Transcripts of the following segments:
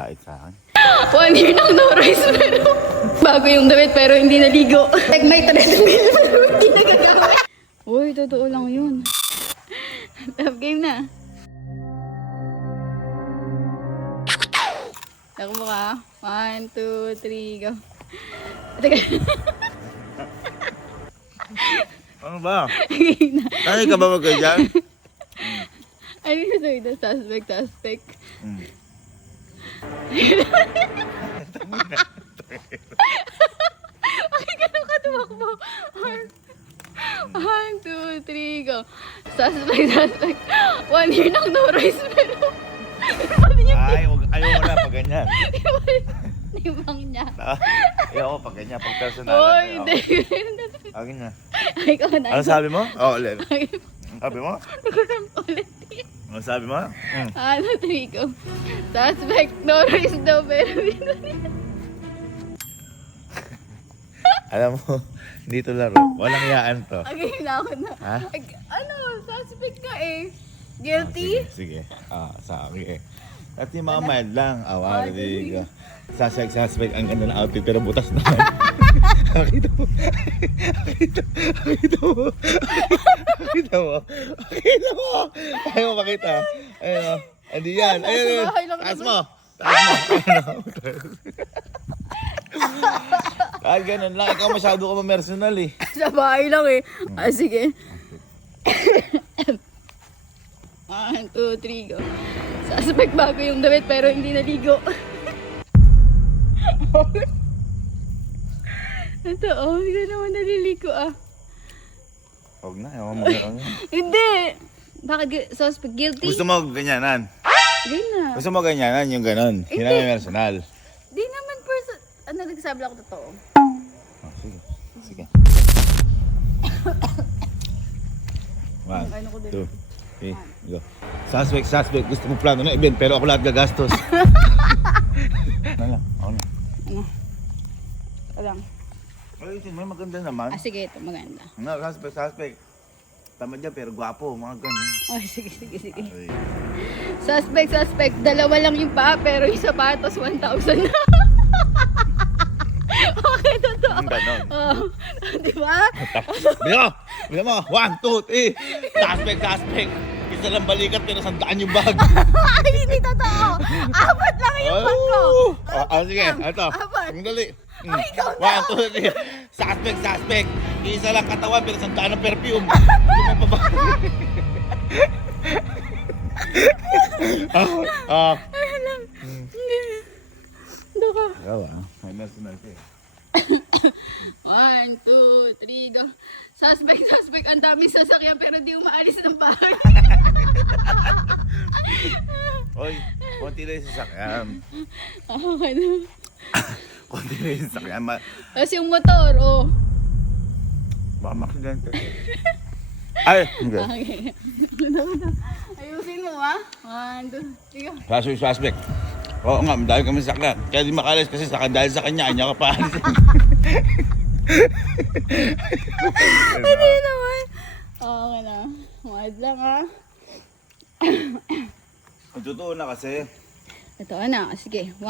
manlalait sa akin. 1 year nang no rice pero bago yung damit pero hindi naligo. Like may treadmill pero hindi nagagamit. Uy, totoo lang yun. Love game na. Ako mo ka. 1, 2, 3, go. Teka. Ano ba? Game na. Kaya ka ba magkaya? I need to do the suspect. Bakit ganun ka tumakbo? 1, 2, 3, go. Suspect. 1 year nang no rice pero Ayaw mo na pag ganyan. Nimang niya. Ayaw ko pag ganyan, pag personal. Oy, hindi. Akin na. Ay, ikaw na. Ano sabi mo? Oo, ulit. Sabi mo? Ulit. Ano sabi mo? Ano, 3, go. Suspect, no rice daw pero Alam mo, dito laro. Walang yaan to. again na ako na. Ha? Ano, suspect ka eh. Guilty? Sige. Sa akin eh. At yung mga mild lang. Awa, hindi ka. Suspect ang ganda ng outfit pero butas naman. Nakita mo. Ayaw mo makita. Ayun o. Hindi yan. Ayun. Taas mo. Kahit ganun lang. Ikaw masyado ka ma-personal eh. Sa bahay lang eh. Sige. 1, 2, 3, go. Suspect bago yung damit pero hindi naligo. Ito, hindi ka naman naliligo ah. Huwag na. Ayaw mo gano'n. Hindi! Bakit suspect guilty? Gusto mo ganyanan? Hindi na. Gusto mo ganyanan yung gano'n? Hindi na yung personal. Di naman person... Ano, nagsasabi lang ako totoo. Oh, sige. Sige. 1, 2, 3, go. Suspect. Gusto mo plano ng event pero ako lahat gagastos. Ano lang? Ako na. Ano? Ito lang. Ay, may maganda naman. Sige, ito maganda. Ano, suspect. Tama dyan pero gwapo. Mga ganun. Sige. Ay. Suspect. Dalawa lang yung paa pero yung sapatos 1,000 na. Okay, totoo. Ang ganon. Oh, di ba? Bila mo. 1, 2, 3. Suspect. Isa lang balikat pero 100 yung bag. Ay, hindi totoo. 4 lang yung bag ko. Sige. Ito. Ang dali. Ay, ikaw na. 1, 2, 3. Suspect. Isa lang katawan pero 100 ng perfume. Hindi mo pa ba? Ito ka. Ikaw may personal ka eh. 1, 2, 3, go. Suspect. Ang dami sasakyan pero di umaalis ng bahay. Oy, konti lang yung sasakyan. Okay na. Konti lang yung sasakyan. Tapos yung motor, oh. Baka maksidente. Ay! Hindi. Okay. Ayusin mo, ha? 1, 2, 3, go. Kaso yung suspect. Oo nga, dahil kami sasakyan. Kaya di makalis kasi dahil sa kanya ka pa. Hindi naman. Okay na. Wad lang, ha? Ang totoo na kasi. Ito na. Sige. 1,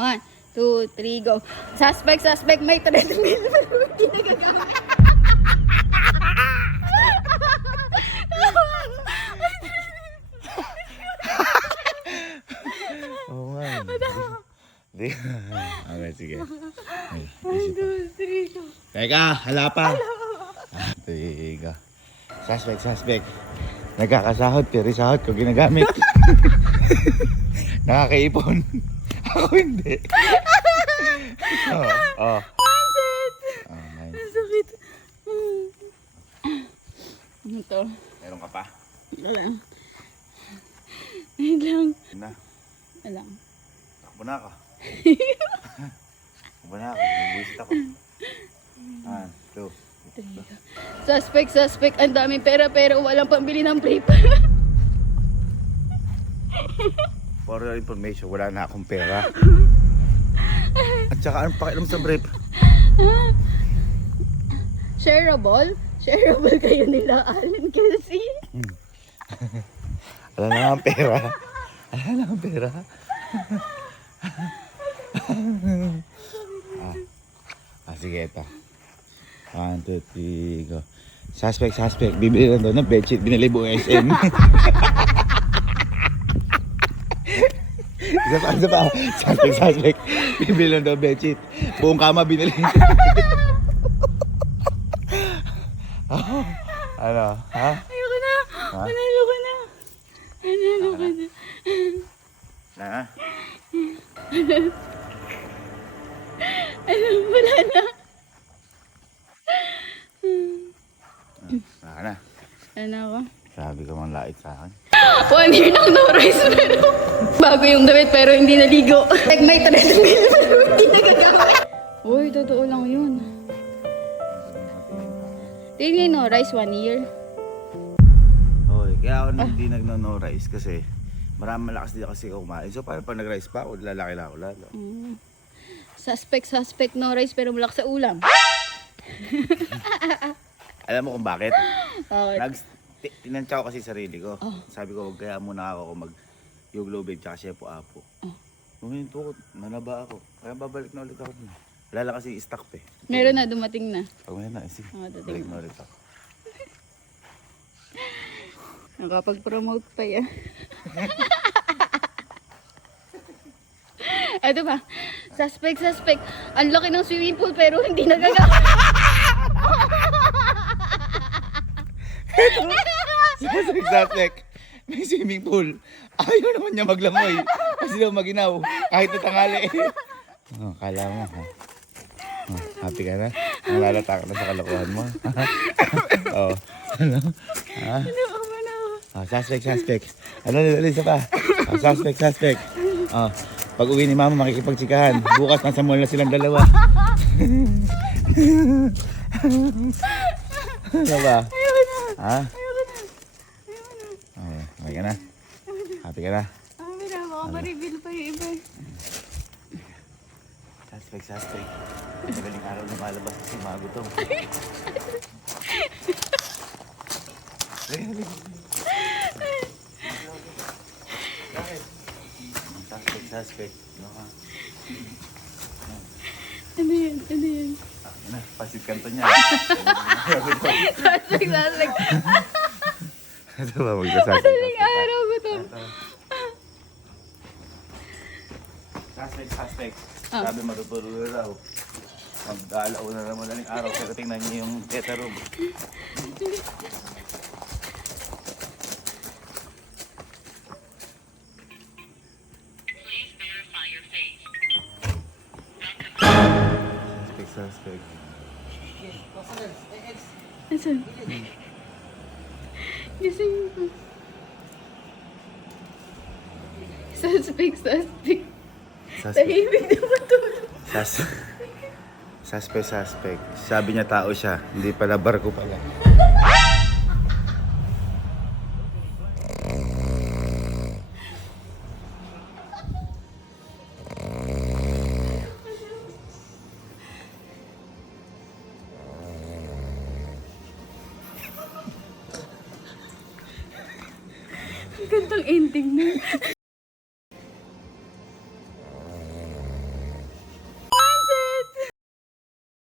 2, 3, go. Suspect. May treadmill pero hindi nagagamit. Oo nga. Hindi. Okay, sige. 1, 2, 3, go. Teka, hala pa. Teka. Suspect. Nagkakasahod pero sahod ko ginagamit. Nakakaipon. Ako hindi. Mindset. Nice. Ang sakit. Ano to? Meron ka pa? Wala. Wait lang. Na. Wala. Takbo na ako. Takbo na ako. Nag-visit ako. 1, 2. Suspect. Ang daming pera pero walang pambili ng brief. For your information, wala na akong pera. At saka anong pakialam sa brief? Shareable? Shareable kayo nila, Alan, kasi. Wala na akong pera. Wala na akong pera. Sige, ito. 1, 2, 3, go. Suspect. Bibili lang daw ng bedsheet. Binili buong SM. Isa pa. Suspect. Bibili lang daw bedsheet. Buong kama binili. Ano? Ha? Ayoko na. Ha? Panalo ko na. Panalo ko na. Ha? Wala na. Wala na. Ano ako? Sabi ko mang lait sa akin. 1 year nang no rice pero bago yung damit pero hindi naligo. Like may treadmill pero hindi nagagamit. Uy, totoo lang yun. Tingin no rice 1 year. Hoy, kaya ako hindi nagno-no rice kasi malakas din kasi ako kumain. So paano pag nag-rice pa ako, lalaki lang ako lalo. Suspect no rice pero malakas sa ulam. Alam mo kung bakit? Bakit? Tinansya ko kasi sarili ko. Sabi ko, kaya muna ako mag-yuglo babe tsaka Shepo Apo. Huminto ko, manaba ako. Kaya babalik na ulit ako dun. Wala lang kasi stock eh. Meron na, dumating na. Pag may na, sige. Dating Balik na ulit ako. Nakapag-promote pa yan. Ito ba? Suspect. Ang laki ng swimming pool pero hindi nagagamit. Suspect. May swimming pool. Ayaw naman niya maglamoy. Kasi daw maginaw. Kahit na tangali. Kala mo ha? Happy ka na? Nalalata ka na sa kalokohan mo? Oo. Ano? Ha? Suspect. Ano nila isa pa? Suspect. Pag uwi ni mama makikipagtsikahan. Bukas nasa mall na silang dalawa. Ano ba? Ha? Okay ka na? Happy ka na? Baka ma-reveal pa yung iba. Suspect. Magaling araw na malabas kasi magutom. Suspect. Ano yan? Ano na, pasit kanto niya. Suspect. Ito ba magsasabi? Madaling araw gutom. Suspect. Sabi matutulog na raw. Mag-aalaw na naman madaling araw. Pero tingnan niyo yung teta room. Suspect. Asan? Gising ko. Suspect. Tahimik na matulog. Suspect. Sabi niya tao siya. Hindi pala barko pala. Gandang ending na.